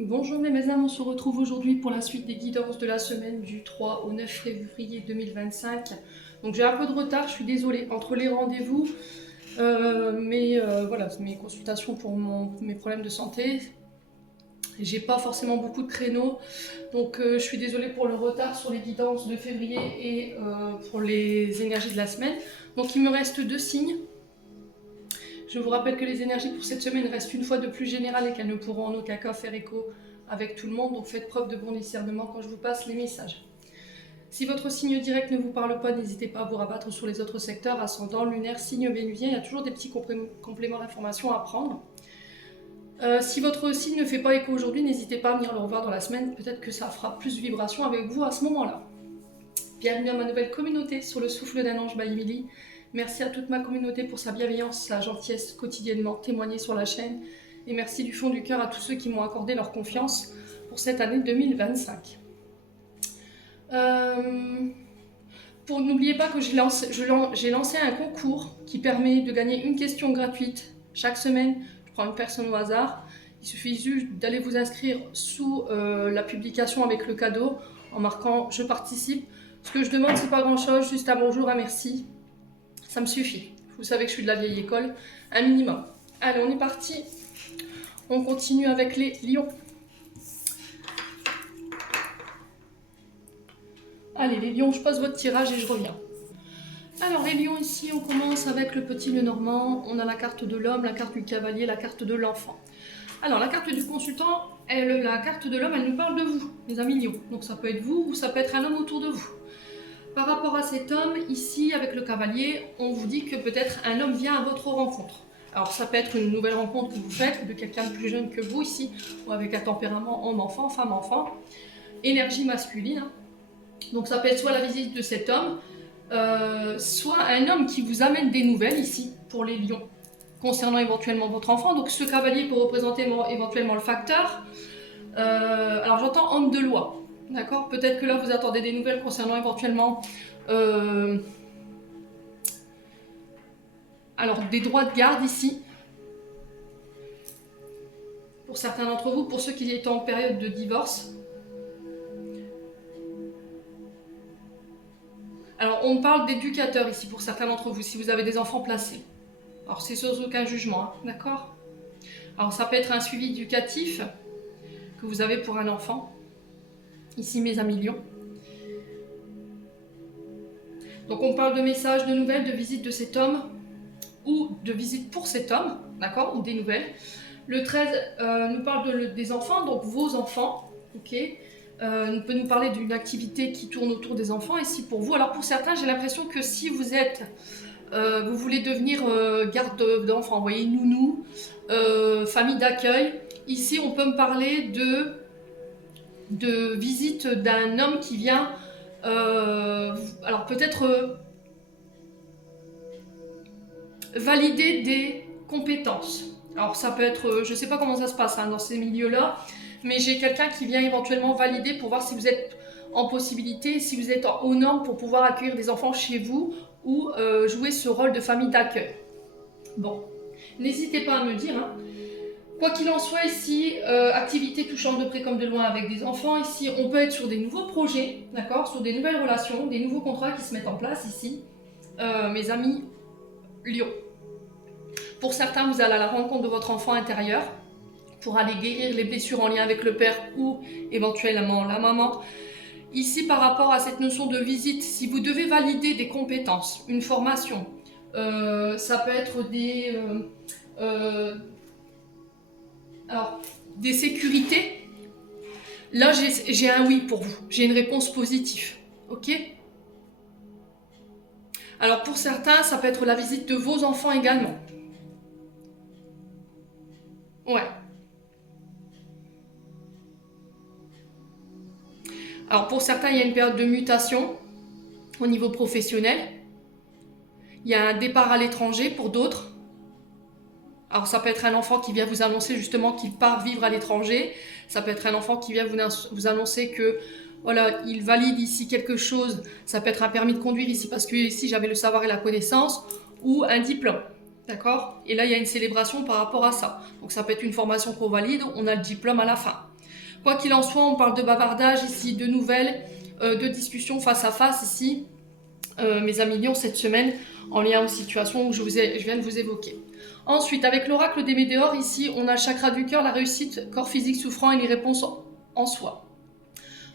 Bonjour mes âmes, on se retrouve aujourd'hui pour la suite des guidances de la semaine du 3 au 9 février 2025. Donc j'ai un peu de retard, je suis désolée, entre les rendez-vous, voilà, mes consultations pour mes problèmes de santé, j'ai pas forcément beaucoup de créneaux, donc je suis désolée pour le retard sur les guidances de février et pour les énergies de la semaine. Donc il me reste 2 signes. Je vous rappelle que les énergies pour cette semaine restent une fois de plus générales et qu'elles ne pourront en aucun cas faire écho avec tout le monde, donc faites preuve de bon discernement quand je vous passe les messages. Si votre signe direct ne vous parle pas, n'hésitez pas à vous rabattre sur les autres secteurs, ascendant, lunaire, signe vénusien, il y a toujours des petits compléments d'informations à prendre. Si votre signe ne fait pas écho aujourd'hui, n'hésitez pas à venir le revoir dans la semaine, peut-être que ça fera plus vibration avec vous à ce moment-là. Bienvenue à ma nouvelle communauté sur le souffle d'un ange by Emily. Merci à toute ma communauté pour sa bienveillance, sa gentillesse quotidiennement témoignée sur la chaîne. Et merci du fond du cœur à tous ceux qui m'ont accordé leur confiance pour cette année 2025. N'oubliez pas que j'ai lancé un concours qui permet de gagner une question gratuite chaque semaine. Je prends une personne au hasard. Il suffit juste d'aller vous inscrire sous la publication avec le cadeau en marquant « Je participe ». Ce que je demande, c'est pas grand-chose, juste un bonjour, un merci. Ça me suffit. Vous savez que je suis de la vieille école, un minimum. Allez, on est parti. On continue avec les lions. Allez, les lions, je passe votre tirage et je reviens. Alors, les lions, ici, on commence avec le petit Lenormand. On a la carte de l'homme, la carte du cavalier, la carte de l'enfant. Alors, la carte du consultant, la carte de l'homme, elle nous parle de vous, les amis lions. Donc, ça peut être vous ou ça peut être un homme autour de vous. Par rapport à cet homme, ici, avec le cavalier, on vous dit que peut-être un homme vient à votre rencontre. Alors, ça peut être une nouvelle rencontre que vous faites, de quelqu'un de plus jeune que vous, ici, ou avec un tempérament homme-enfant, femme-enfant, énergie masculine. Donc, ça peut être soit la visite de cet homme, soit un homme qui vous amène des nouvelles, ici, pour les lions, concernant éventuellement votre enfant. Donc, ce cavalier peut représenter éventuellement le facteur. Alors, j'entends homme de loi. D'accord. Peut-être que là, vous attendez des nouvelles concernant éventuellement alors des droits de garde ici. Pour certains d'entre vous, pour ceux qui étaient en période de divorce. Alors, on parle d'éducateur ici pour certains d'entre vous, si vous avez des enfants placés. Alors, c'est sans aucun jugement, hein, d'accord. Alors, ça peut être un suivi éducatif que vous avez pour un enfant. Ici, mes amis lions. Donc, on parle de messages, de nouvelles, de visite de cet homme ou de visite pour cet homme, d'accord, ou des nouvelles. Le 13 nous parle des enfants, donc vos enfants, ok. Peut nous parler d'une activité qui tourne autour des enfants ici pour vous. Alors, pour certains, j'ai l'impression que si vous êtes, vous voulez devenir garde d'enfants, vous voyez, nounou, famille d'accueil, ici, on peut me parler de visite d'un homme qui vient, alors peut-être valider des compétences. Alors ça peut être, je ne sais pas comment ça se passe hein, dans ces milieux-là, mais j'ai quelqu'un qui vient éventuellement valider pour voir si vous êtes en possibilité, si vous êtes aux normes pour pouvoir accueillir des enfants chez vous ou jouer ce rôle de famille d'accueil. Bon, n'hésitez pas à me dire. Hein. Quoi qu'il en soit ici, activité touchant de près comme de loin avec des enfants, ici on peut être sur des nouveaux projets, d'accord, sur des nouvelles relations, des nouveaux contrats qui se mettent en place ici, mes amis Lions. Pour certains, vous allez à la rencontre de votre enfant intérieur pour aller guérir les blessures en lien avec le père ou éventuellement la maman. Ici, par rapport à cette notion de visite, si vous devez valider des compétences, une formation, ça peut être des sécurités. Là, j'ai un oui pour vous. J'ai une réponse positive. Ok ? Alors, pour certains, ça peut être la visite de vos enfants également. Ouais. Alors, pour certains, il y a une période de mutation au niveau professionnel. Il y a un départ à l'étranger pour d'autres. Alors, ça peut être un enfant qui vient vous annoncer justement qu'il part vivre à l'étranger. Ça peut être un enfant qui vient vous annoncer que voilà, il valide ici quelque chose. Ça peut être un permis de conduire ici parce que ici j'avais le savoir et la connaissance ou un diplôme. D'accord ? Et là, il y a une célébration par rapport à ça. Donc, ça peut être une formation qu'on valide, on a le diplôme à la fin. Quoi qu'il en soit, on parle de bavardage ici, de nouvelles, de discussions face à face ici, mes amis Lions, cette semaine, en lien aux situations que je viens de vous évoquer. Ensuite, avec l'oracle des Météores, ici, on a le chakra du cœur, la réussite, corps physique souffrant et les réponses en soi.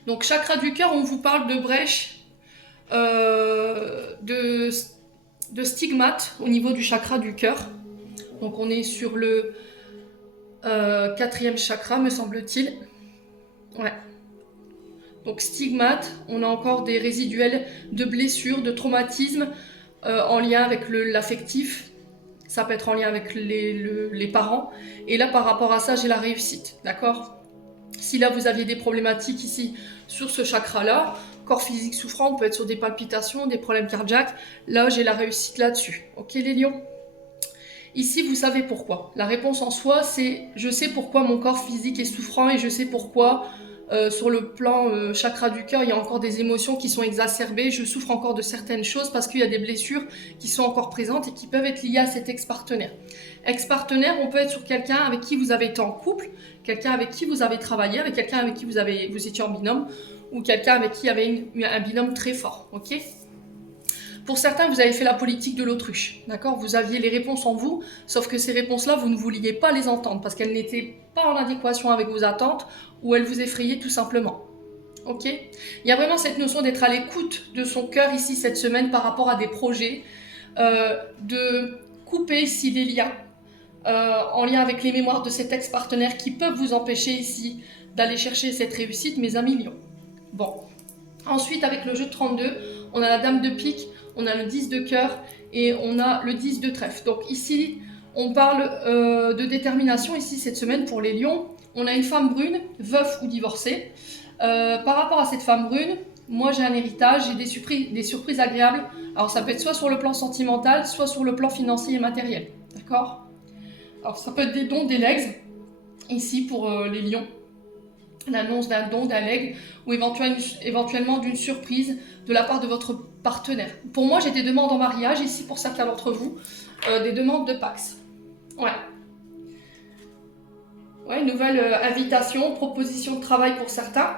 Donc, chakra du cœur, on vous parle de brèche, de stigmate au niveau du chakra du cœur. Donc, on est sur le 4e chakra, me semble-t-il. Ouais. Donc, stigmate, on a encore des résiduels de blessures, de traumatismes en lien avec l'affectif. Ça peut être en lien avec les parents. Et là, par rapport à ça, j'ai la réussite. D'accord? Si là, vous aviez des problématiques ici sur ce chakra-là, corps physique souffrant, on peut être sur des palpitations, des problèmes cardiaques. Là, j'ai la réussite là-dessus. Ok, les lions? Ici, vous savez pourquoi. La réponse en soi, c'est je sais pourquoi mon corps physique est souffrant et je sais pourquoi sur le plan chakra du cœur, il y a encore des émotions qui sont exacerbées. Je souffre encore de certaines choses parce qu'il y a des blessures qui sont encore présentes et qui peuvent être liées à cet ex-partenaire. Ex-partenaire, on peut être sur quelqu'un avec qui vous avez été en couple, quelqu'un avec qui vous avez travaillé, avec quelqu'un avec qui vous étiez en binôme ou quelqu'un avec qui il y avait un binôme très fort. Ok ? Pour certains, vous avez fait la politique de l'autruche, d'accord? Vous aviez les réponses en vous, sauf que ces réponses-là, vous ne vouliez pas les entendre parce qu'elles n'étaient pas en adéquation avec vos attentes ou elles vous effrayaient tout simplement. Ok? Il y a vraiment cette notion d'être à l'écoute de son cœur ici cette semaine par rapport à des projets, de couper ici les liens en lien avec les mémoires de cet ex-partenaire qui peuvent vous empêcher ici d'aller chercher cette réussite, mes amis lions. Bon. Ensuite, avec le jeu de 32, on a la dame de pique, on a le 10 de cœur et on a le 10 de trèfle. Donc ici, on parle de détermination ici cette semaine pour les lions. On a une femme brune, veuve ou divorcée. Par rapport à cette femme brune, moi j'ai un héritage, j'ai des surprises agréables. Alors ça peut être soit sur le plan sentimental, soit sur le plan financier et matériel. D'accord? Alors ça peut être des dons, des legs, ici pour les lions. L'annonce d'un don, d'un leg, ou éventuellement d'une surprise de la part de votre partenaire. Pour moi, j'ai des demandes en mariage, ici pour certains d'entre vous, des demandes de Pax. Ouais. Ouais, une nouvelle invitation, proposition de travail pour certains.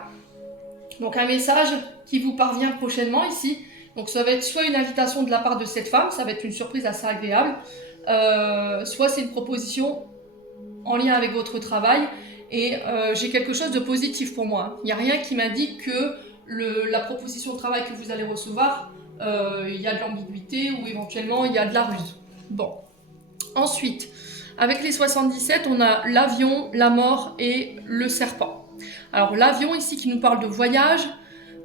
Donc un message qui vous parvient prochainement ici. Donc ça va être soit une invitation de la part de cette femme, ça va être une surprise assez agréable, soit c'est une proposition en lien avec votre travail. Et j'ai quelque chose de positif pour moi. Il n'y a rien qui m'indique que la proposition de travail que vous allez recevoir, il y a de l'ambiguïté ou éventuellement il y a de la ruse. Bon. Ensuite, avec les 77, on a l'avion, la mort et le serpent. Alors l'avion ici qui nous parle de voyage,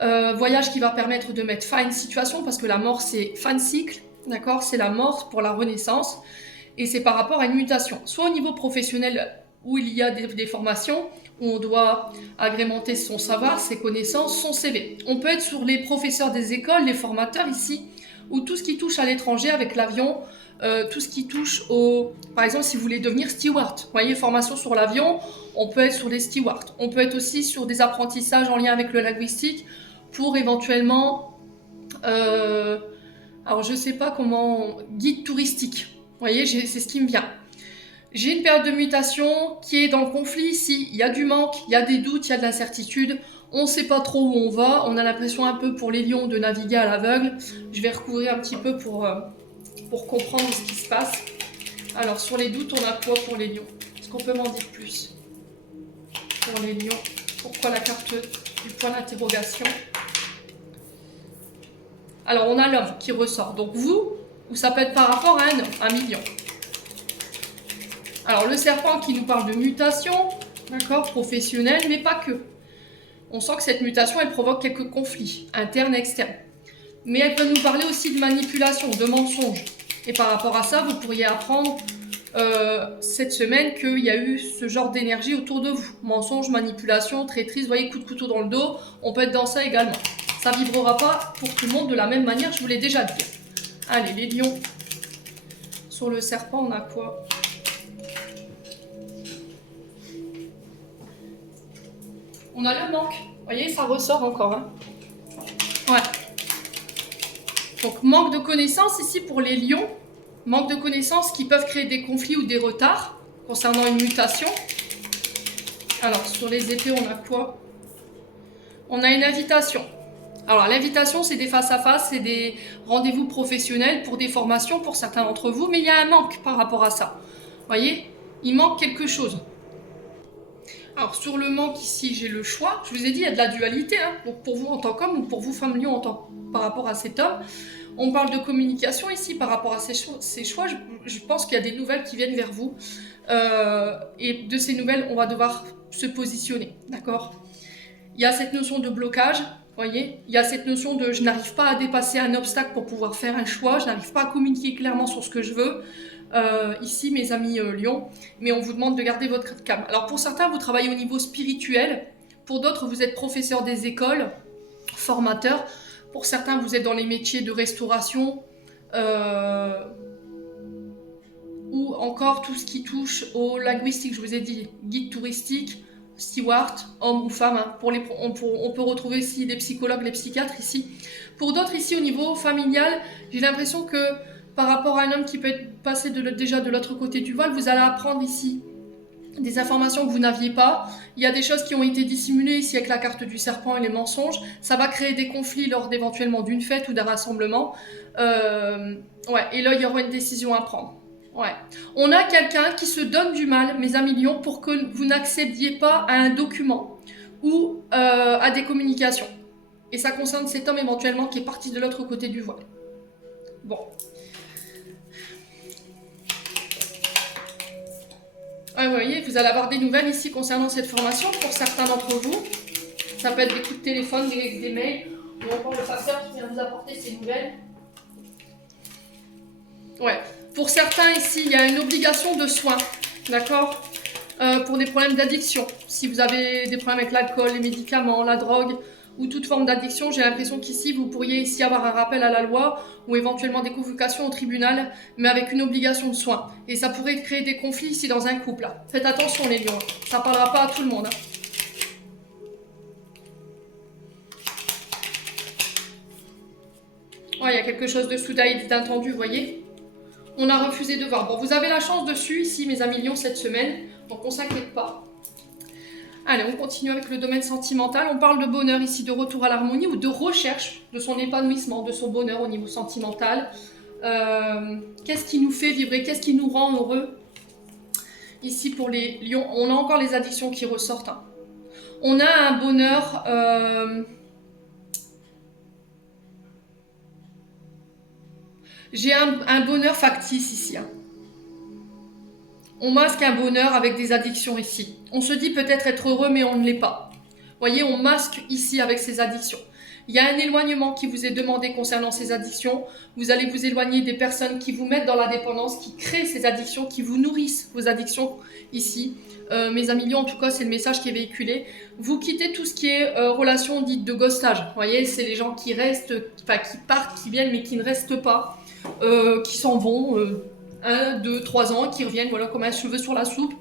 voyage qui va permettre de mettre fin à une situation parce que la mort c'est fin de cycle, d'accord? C'est la mort pour la renaissance et c'est par rapport à une mutation. Soit au niveau professionnel, où il y a des formations, où on doit agrémenter son savoir, ses connaissances, son CV. On peut être sur les professeurs des écoles, les formateurs ici, ou tout ce qui touche à l'étranger avec l'avion, tout ce qui touche au... Par exemple, si vous voulez devenir steward, vous voyez, formation sur l'avion, on peut être sur des stewards. On peut être aussi sur des apprentissages en lien avec le linguistique pour éventuellement... alors, je ne sais pas comment... Guide touristique. Vous voyez, c'est ce qui me vient. J'ai une période de mutation qui est dans le conflit ici. Il y a du manque, il y a des doutes, il y a de l'incertitude. On ne sait pas trop où on va. On a l'impression un peu pour les lions de naviguer à l'aveugle. Je vais recouvrir un petit peu pour comprendre ce qui se passe. Alors sur les doutes, on a quoi pour les lions? Est-ce qu'on peut m'en dire plus? Pour les lions, pourquoi la carte du point d'interrogation? Alors on a l'homme qui ressort. Donc vous, ou ça peut être par rapport à un million. Alors le serpent qui nous parle de mutation, d'accord, professionnelle, mais pas que. On sent que cette mutation, elle provoque quelques conflits, internes et externes. Mais elle peut nous parler aussi de manipulation, de mensonge. Et par rapport à ça, vous pourriez apprendre cette semaine qu'il y a eu ce genre d'énergie autour de vous. Mensonge, manipulation, traîtrise, vous voyez, coup de couteau dans le dos, on peut être dans ça également. Ça ne vibrera pas pour tout le monde de la même manière, je vous l'ai déjà dit. Allez, les lions. Sur le serpent, on a quoi ? On a le manque. Vous voyez, ça ressort encore. Hein. Ouais. Donc, manque de connaissances ici pour les lions. Manque de connaissances qui peuvent créer des conflits ou des retards concernant une mutation. Alors, sur les épées, on a quoi? On a une invitation. Alors, l'invitation, c'est des face-à-face, c'est des rendez-vous professionnels pour des formations pour certains d'entre vous, mais il y a un manque par rapport à ça. Vous voyez, il manque quelque chose. Alors, sur le manque, ici, j'ai le choix. Je vous ai dit, il y a de la dualité, hein, donc pour vous en tant qu'homme ou pour vous, femme lion, par rapport à cet homme. On parle de communication ici par rapport à ces choix. Je pense qu'il y a des nouvelles qui viennent vers vous. Et de ces nouvelles, on va devoir se positionner, d'accord? Il y a cette notion de blocage, vous voyez? Il y a cette notion de je n'arrive pas à dépasser un obstacle pour pouvoir faire un choix, je n'arrive pas à communiquer clairement sur ce que je veux. Ici, mes amis Lion, mais on vous demande de garder votre calme. Alors pour certains, vous travaillez au niveau spirituel, pour d'autres, vous êtes professeur des écoles, formateur, pour certains, vous êtes dans les métiers de restauration, ou encore tout ce qui touche au linguistique, je vous ai dit, guide touristique, steward, homme ou femme. Hein. On peut retrouver ici des psychologues, les psychiatres ici. Pour d'autres ici, au niveau familial, j'ai l'impression que par rapport à un homme qui peut être passé déjà de l'autre côté du voile, vous allez apprendre ici des informations que vous n'aviez pas. Il y a des choses qui ont été dissimulées ici avec la carte du serpent et les mensonges. Ça va créer des conflits lors d'éventuellement d'une fête ou d'un rassemblement. Ouais, et là, il y aura une décision à prendre. Ouais. On a quelqu'un qui se donne du mal, mes amis lions, pour que vous n'accédiez pas à un document ou à des communications. Et ça concerne cet homme éventuellement qui est parti de l'autre côté du voile. Bon. Ouais, vous voyez, vous allez avoir des nouvelles ici concernant cette formation pour certains d'entre vous. Ça peut être des coups de téléphone, des mails, ou encore le facteur qui vient vous apporter ces nouvelles. Ouais. Pour certains ici, il y a une obligation de soins, d'accord, pour des problèmes d'addiction. Si vous avez des problèmes avec l'alcool, les médicaments, la drogue ou toute forme d'addiction, j'ai l'impression qu'ici, vous pourriez ici avoir un rappel à la loi ou éventuellement des convocations au tribunal, mais avec une obligation de soins. Et ça pourrait créer des conflits ici dans un couple. Là. Faites attention les lions, ça ne parlera pas à tout le monde. Ouais, il y a quelque chose de soudain et d'intendu, vous voyez. On a refusé de voir. Bon, vous avez la chance dessus ici, mes amis lions, cette semaine, donc on ne s'inquiète pas. Allez, on continue avec le domaine sentimental. On parle de bonheur ici, de retour à l'harmonie ou de recherche de son épanouissement, de son bonheur au niveau sentimental. Qu'est-ce qui nous fait vibrer? Qu'est-ce qui nous rend heureux? Ici, pour les lions, on a encore les addictions qui ressortent. Hein. On a un bonheur... J'ai un bonheur factice ici. Hein. On masque un bonheur avec des addictions ici. On se dit peut-être être heureux, mais on ne l'est pas. Vous voyez, on masque ici avec ces addictions. Il y a un éloignement qui vous est demandé concernant ces addictions. Vous allez vous éloigner des personnes qui vous mettent dans la dépendance, qui créent ces addictions, qui vous nourrissent vos addictions ici. Mes amis lions, en tout cas, c'est le message qui est véhiculé. Vous quittez tout ce qui est relation dite de ghostage. Vous voyez, c'est les gens qui restent, enfin qui partent, qui viennent, mais qui ne restent pas, qui s'en vont. 1, 2, 3 ans, qui reviennent voilà, comme un cheveu sur la soupe.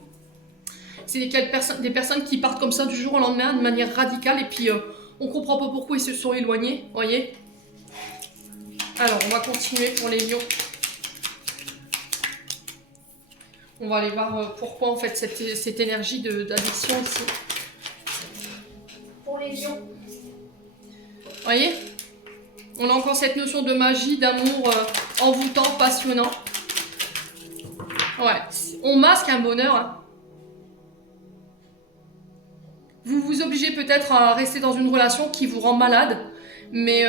C'est des personnes qui partent comme ça du jour au lendemain de manière radicale et puis on ne comprend pas pourquoi ils se sont éloignés, voyez. Alors, on va continuer pour les lions. On va aller voir pourquoi en fait cette énergie d'addiction ici. Pour les lions. Voyez, on a encore cette notion de magie, d'amour envoûtant, passionnant. Ouais, on masque un bonheur. Hein. Vous vous obligez peut-être à rester dans une relation qui vous rend malade, mais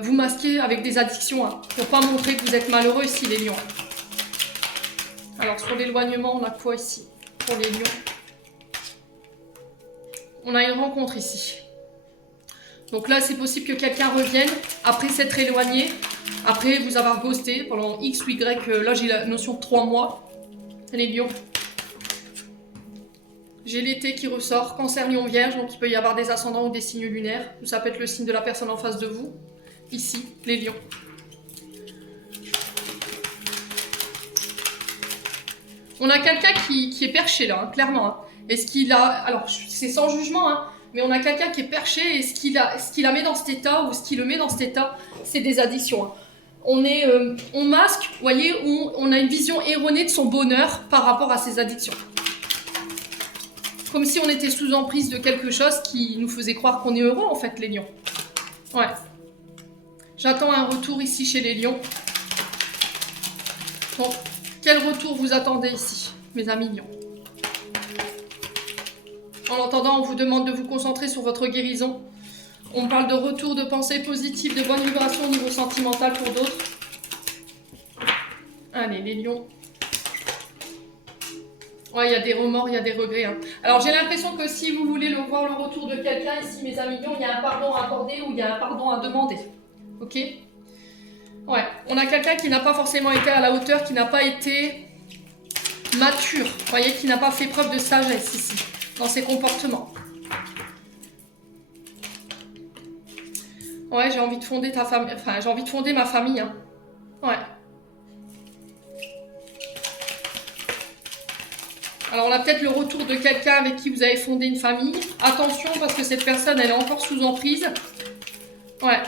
vous masquez avec des addictions hein, pour pas montrer que vous êtes malheureux ici, les lions. Alors, sur l'éloignement, on a quoi ici pour les lions? On a une rencontre ici. Donc là, c'est possible que quelqu'un revienne après s'être éloigné, après vous avoir ghosté pendant X ou Y. Là, j'ai la notion de 3 mois. Les lions. J'ai l'été qui ressort, cancer lion vierge, donc il peut y avoir des ascendants ou des signes lunaires. Ou ça peut être le signe de la personne en face de vous. Ici, les lions. On a quelqu'un qui est perché là, hein, clairement. Hein. Est-ce qu'il a... Alors, c'est sans jugement, hein, mais on a quelqu'un qui est perché et ce qu'il la met dans cet état ou ce qui le met dans cet état, c'est des addictions. Hein. On masque, vous voyez, on a une vision erronée de son bonheur par rapport à ses addictions. Comme si on était sous emprise de quelque chose qui nous faisait croire qu'on est heureux, en fait, les lions. Ouais. J'attends un retour ici chez les lions. Bon, quel retour vous attendez ici, mes amis lions? En attendant, on vous demande de vous concentrer sur votre guérison. On parle de retour de pensée positive, de bonnes vibrations au niveau sentimental pour d'autres. Allez, les lions. Ouais, il y a des remords, il y a des regrets. Hein. Alors, j'ai l'impression que si vous voulez voir le retour de quelqu'un, ici, mes amis lions, il y a un pardon à accorder ou il y a un pardon à demander. Ok? Ouais, on a quelqu'un qui n'a pas forcément été à la hauteur, qui n'a pas été mature. Vous voyez, qui n'a pas fait preuve de sagesse ici, dans ses comportements. Ouais, j'ai envie de fonder ta famille. Enfin, j'ai envie de fonder ma famille. Hein. Ouais. Alors, on a peut-être le retour de quelqu'un avec qui vous avez fondé une famille. Attention, parce que cette personne, elle est encore sous emprise. Ouais.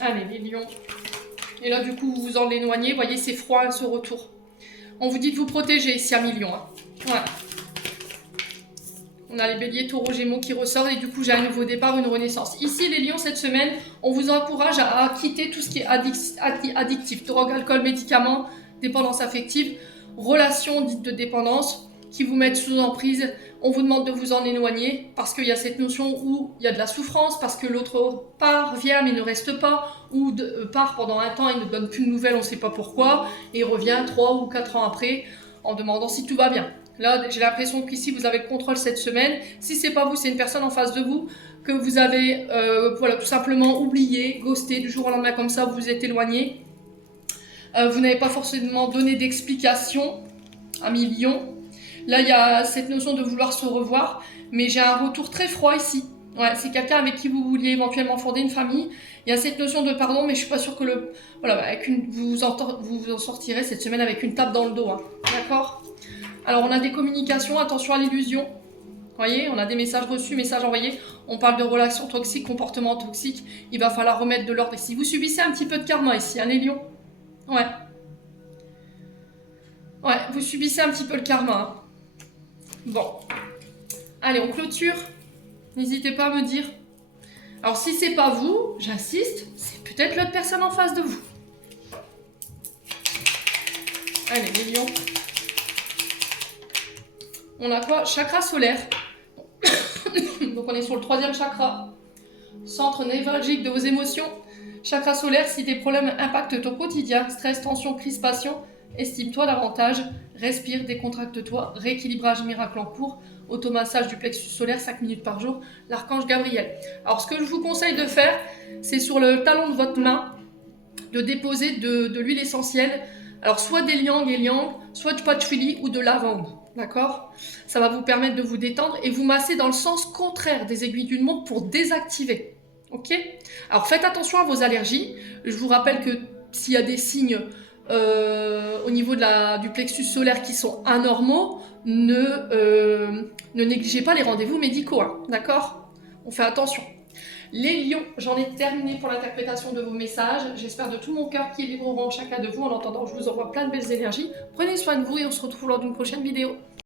Allez, les lions. Et là, du coup, vous vous en éloignez. Vous voyez, c'est froid, ce retour. On vous dit de vous protéger ici à millions. Hein. Ouais. On a les béliers, taureaux, gémeaux qui ressortent et du coup j'ai un nouveau départ, une renaissance. Ici les lions, cette semaine, on vous encourage à quitter tout ce qui est addictif. Drogue, alcool, médicaments, dépendance affective, relations dites de dépendance qui vous mettent sous emprise. On vous demande de vous en éloigner parce qu'il y a cette notion où il y a de la souffrance, parce que l'autre part, vient mais ne reste pas, ou part pendant un temps et ne donne plus de nouvelles, on ne sait pas pourquoi, et revient 3 ou 4 ans après en demandant si tout va bien. Là, j'ai l'impression qu'ici, vous avez le contrôle cette semaine. Si ce n'est pas vous, c'est une personne en face de vous que vous avez voilà, tout simplement oublié, ghosté du jour au lendemain comme ça, vous vous êtes éloigné. Vous n'avez pas forcément donné d'explication à millions. Là, il y a cette notion de vouloir se revoir, mais j'ai un retour très froid ici. Ouais, c'est quelqu'un avec qui vous vouliez éventuellement fonder une famille. Il y a cette notion de pardon, mais je ne suis pas sûre que voilà, vous vous en sortirez cette semaine avec une tape dans le dos. Hein. D'accord ? Alors, on a des communications, attention à l'illusion. Vous voyez, on a des messages reçus, messages envoyés. On parle de relations toxiques, comportements toxiques. Il va falloir remettre de l'ordre ici. Vous subissez un petit peu de karma ici, hein, les lions. Ouais. Ouais, vous subissez un petit peu le karma. Hein. Bon. Allez, on clôture. N'hésitez pas à me dire. Alors, si c'est pas vous, j'insiste, c'est peut-être l'autre personne en face de vous. Allez, les lions. On a quoi? Chakra solaire. Donc on est sur le 3e chakra. Centre névralgique de vos émotions. Chakra solaire, si tes problèmes impactent ton quotidien, stress, tension, crispation, estime-toi davantage, respire, décontracte-toi, rééquilibrage miracle en cours, automassage du plexus solaire 5 minutes par jour, l'archange Gabriel. Alors ce que je vous conseille de faire, c'est sur le talon de votre main, de déposer de l'huile essentielle. Alors soit des liang, soit du patchouli ou de lavande. D'accord? Ça va vous permettre de vous détendre et vous masser dans le sens contraire des aiguilles d'une montre pour désactiver. Ok? Alors faites attention à vos allergies. Je vous rappelle que s'il y a des signes au niveau du plexus solaire qui sont anormaux, ne négligez pas les rendez-vous médicaux. Hein, d'accord? On fait attention. Les lions, j'en ai terminé pour l'interprétation de vos messages. J'espère de tout mon cœur qu'ils vibreront chacun de vous. En attendant, je vous envoie plein de belles énergies. Prenez soin de vous et on se retrouve lors d'une prochaine vidéo.